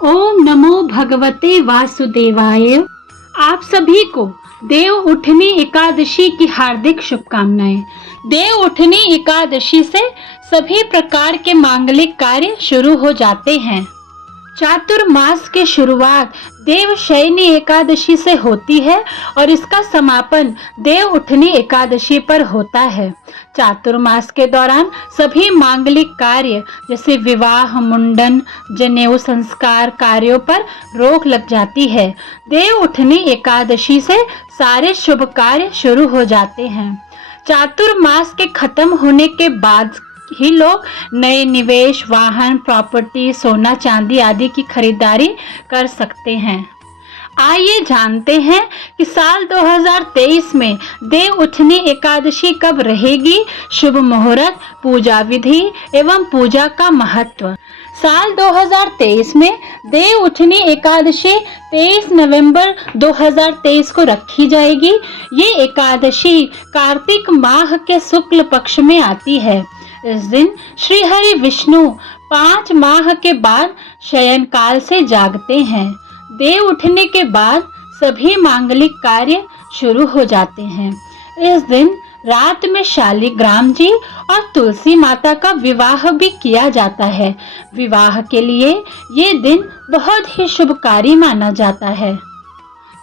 ओम नमो भगवते वासुदेवाय। आप सभी को देव उठनी एकादशी की हार्दिक शुभकामनाएं। देव उठनी एकादशी से सभी प्रकार के मांगलिक कार्य शुरू हो जाते हैं। चातुर्मास की शुरुआत देवशयनी एकादशी से होती है और इसका समापन देव उठनी एकादशी पर होता है। चातुर्मास के दौरान सभी मांगलिक कार्य जैसे विवाह, मुंडन, जनेऊ संस्कार कार्यों पर रोक लग जाती है। देव उठनी एकादशी से सारे शुभ कार्य शुरू हो जाते हैं। चातुर्मास के खत्म होने के बाद ही लोग नए निवेश, वाहन, प्रॉपर्टी, सोना चांदी आदि की खरीदारी कर सकते हैं। आइए जानते हैं कि साल 2023 में देव उठनी एकादशी कब रहेगी, शुभ मुहूर्त, पूजा विधि एवं पूजा का महत्व। साल 2023 में देव उठनी एकादशी 23 नवंबर 2023 को रखी जाएगी। ये एकादशी कार्तिक माह के शुक्ल पक्ष में आती है। इस दिन श्री हरि विष्णु 5 माह के बाद शयन काल से जागते हैं। देव उठने के बाद सभी मांगलिक कार्य शुरू हो जाते हैं। इस दिन रात में शालिग्राम जी और तुलसी माता का विवाह भी किया जाता है। विवाह के लिए ये दिन बहुत ही शुभकारी माना जाता है।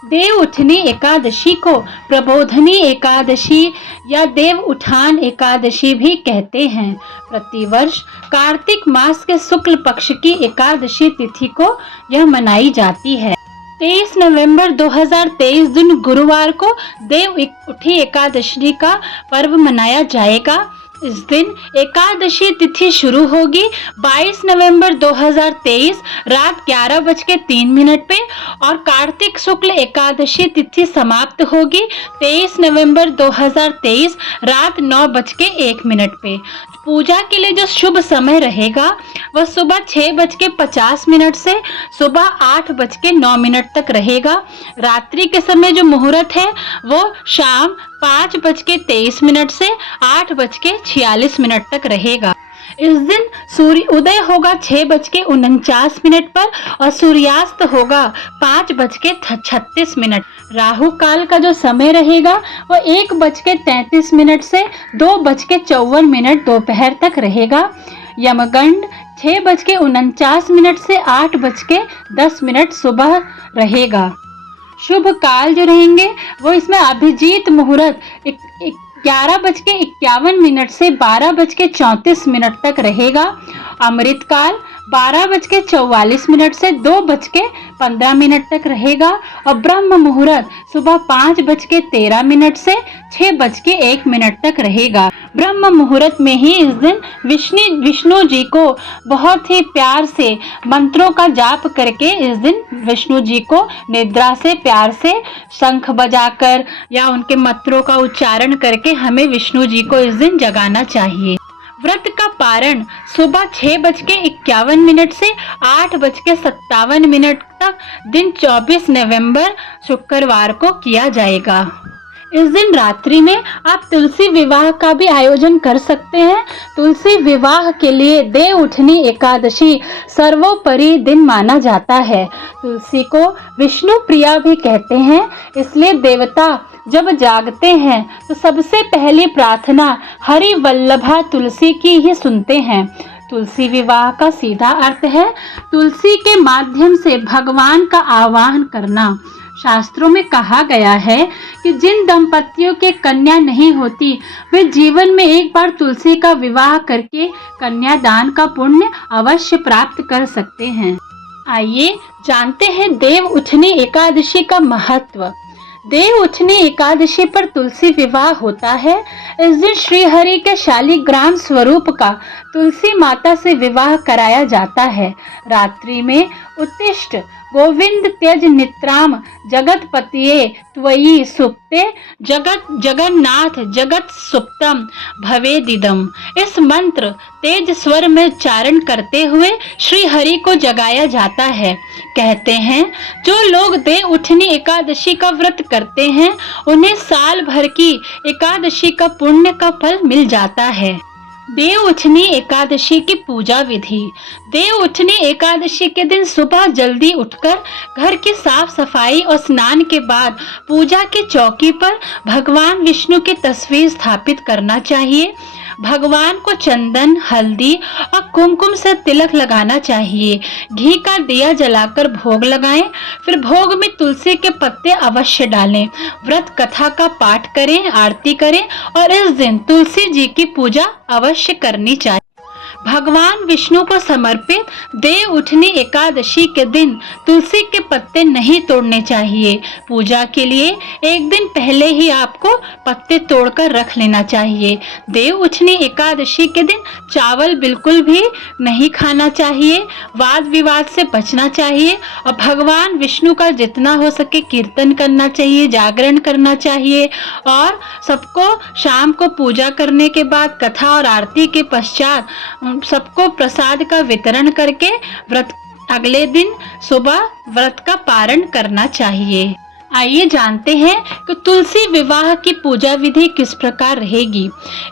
देव उठनी एकादशी को प्रबोधनी एकादशी या देव उठान एकादशी भी कहते हैं। प्रतिवर्ष कार्तिक मास के शुक्ल पक्ष की एकादशी तिथि को यह मनाई जाती है। 23 नवंबर 2023 दिन गुरुवार को देव उठी एकादशी का पर्व मनाया जाएगा। इस दिन एकादशी तिथि शुरू होगी 22 नवंबर 2023 रात 11:03 पे और कार्तिक शुक्ल एकादशी तिथि समाप्त होगी 23 नवंबर 2023 रात 9:01 पे। पूजा के लिए जो शुभ समय रहेगा वह सुबह 6:50 से सुबह 8:09 तक रहेगा। रात्रि के समय जो मुहूर्त है वो शाम 5:23 से 8:46 तक रहेगा। इस दिन सूर्य उदय होगा 6:49 पर और सूर्यास्त होगा 5:36। राहु काल का जो समय रहेगा वो 1:33 से 2:54 दोपहर तक रहेगा। यमगंड 6:49 से 8:10 सुबह रहेगा। शुभ काल जो रहेंगे वो इसमें अभिजीत मुहूर्त 11:51 से 12:34 तक रहेगा। अमृत काल 12:44 से 2:15 तक रहेगा और ब्रह्म मुहूर्त सुबह 5:13 से 6:01 तक रहेगा। ब्रह्म मुहूर्त में ही इस दिन विष्णु जी को बहुत ही प्यार से मंत्रों का जाप करके इस दिन विष्णु जी को निद्रा से प्यार से शंख बजाकर या उनके मंत्रों का उच्चारण करके हमें विष्णु जी को इस दिन जगाना चाहिए। व्रत का पारण सुबह 6:51 से 8:57 तक दिन 24 नवंबर शुक्रवार को किया जाएगा। इस दिन रात्रि में आप तुलसी विवाह का भी आयोजन कर सकते हैं। तुलसी विवाह के लिए देव उठनी एकादशी सर्वोपरि दिन माना जाता है। तुलसी को विष्णु प्रिया भी कहते हैं, इसलिए देवता जब जागते हैं तो सबसे पहली प्रार्थना हरि वल्लभा तुलसी की ही सुनते हैं। तुलसी विवाह का सीधा अर्थ है तुलसी के माध्यम से भगवान का आवाहन करना। शास्त्रों में कहा गया है कि जिन दंपतियों के कन्या नहीं होती वे जीवन में एक बार तुलसी का विवाह करके कन्यादान का पुण्य अवश्य प्राप्त कर सकते हैं। आइए जानते हैं देव उठनी एकादशी का महत्व। देव उठनी एकादशी पर तुलसी विवाह होता है। इस दिन श्री हरि के शालिग्राम स्वरूप का तुलसी माता से विवाह कराया जाता है। रात्रि में उत्तिष्ठ गोविंद त्यज नित्राम जगतपतिये त्वयि सुप्ते जगन्नाथ जगत सुप्तम भवेदिदम। इस मंत्र तेज स्वर में उच्चारण करते हुए श्री हरि को जगाया जाता है। कहते हैं जो लोग देव उठनी एकादशी का व्रत करते हैं उन्हें साल भर की एकादशी का पुण्य का फल मिल जाता है। देव उठनी एकादशी की पूजा विधि। देव उठनी एकादशी के दिन सुबह जल्दी उठकर घर की साफ सफाई और स्नान के बाद पूजा की चौकी पर भगवान विष्णु की तस्वीर स्थापित करना चाहिए। भगवान को चंदन, हल्दी और कुमकुम से तिलक लगाना चाहिए। घी का दिया जलाकर भोग लगाएं। फिर भोग में तुलसी के पत्ते अवश्य डालें। व्रत कथा का पाठ करें, आरती करें और इस दिन तुलसी जी की पूजा अवश्य करनी चाहिए। भगवान विष्णु को समर्पित देव उठनी एकादशी के दिन तुलसी के पत्ते नहीं तोड़ने चाहिए। पूजा के लिए एक दिन पहले ही आपको पत्ते तोड़कर रख लेना चाहिए। देव उठनी एकादशी के दिन चावल बिल्कुल भी नहीं खाना चाहिए। वाद विवाद से बचना चाहिए और भगवान विष्णु का जितना हो सके कीर्तन करना चाहिए, जागरण करना चाहिए और सबको शाम को पूजा करने के बाद कथा और आरती के पश्चात सबको प्रसाद का वितरण करके व्रत अगले दिन सुबह व्रत का पारण करना चाहिए। आइए जानते हैं कि तुलसी विवाह की पूजा विधि किस प्रकार रहेगी।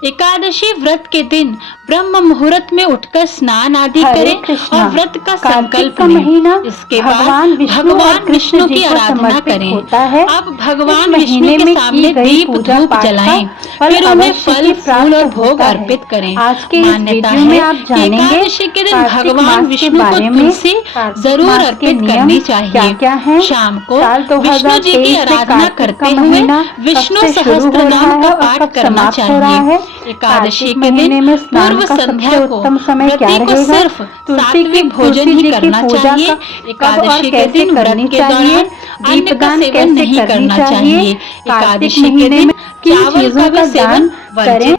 एकादशी व्रत के दिन ब्रह्म मुहूर्त में उठकर स्नान आदि करें और व्रत का संकल्प लें। इसके बाद भगवान विष्णु की आराधना करें। अब भगवान विष्णु के सामने दीप धूप जलाएं, फिर उन्हें फल फूल और भोग अर्पित करें। मान्यता है कि एकादशी के दिन भगवान विष्णु को तुलसी जरूर अर्पित करनी चाहिए। शाम को विष्णु जी की आराधना करते हुए विष्णु सहस्त्र नाम का पाठ करना चाहिए। एकादशी के दिन पूर्व संध्या को व्रती को सिर्फ सात्विक भोजन ही करना चाहिए। एकादशी के दिन व्रत के दौरान अन्न का सेवन नहीं करना चाहिए। एकादशी के दिन चावल का भी सेवन वर्जित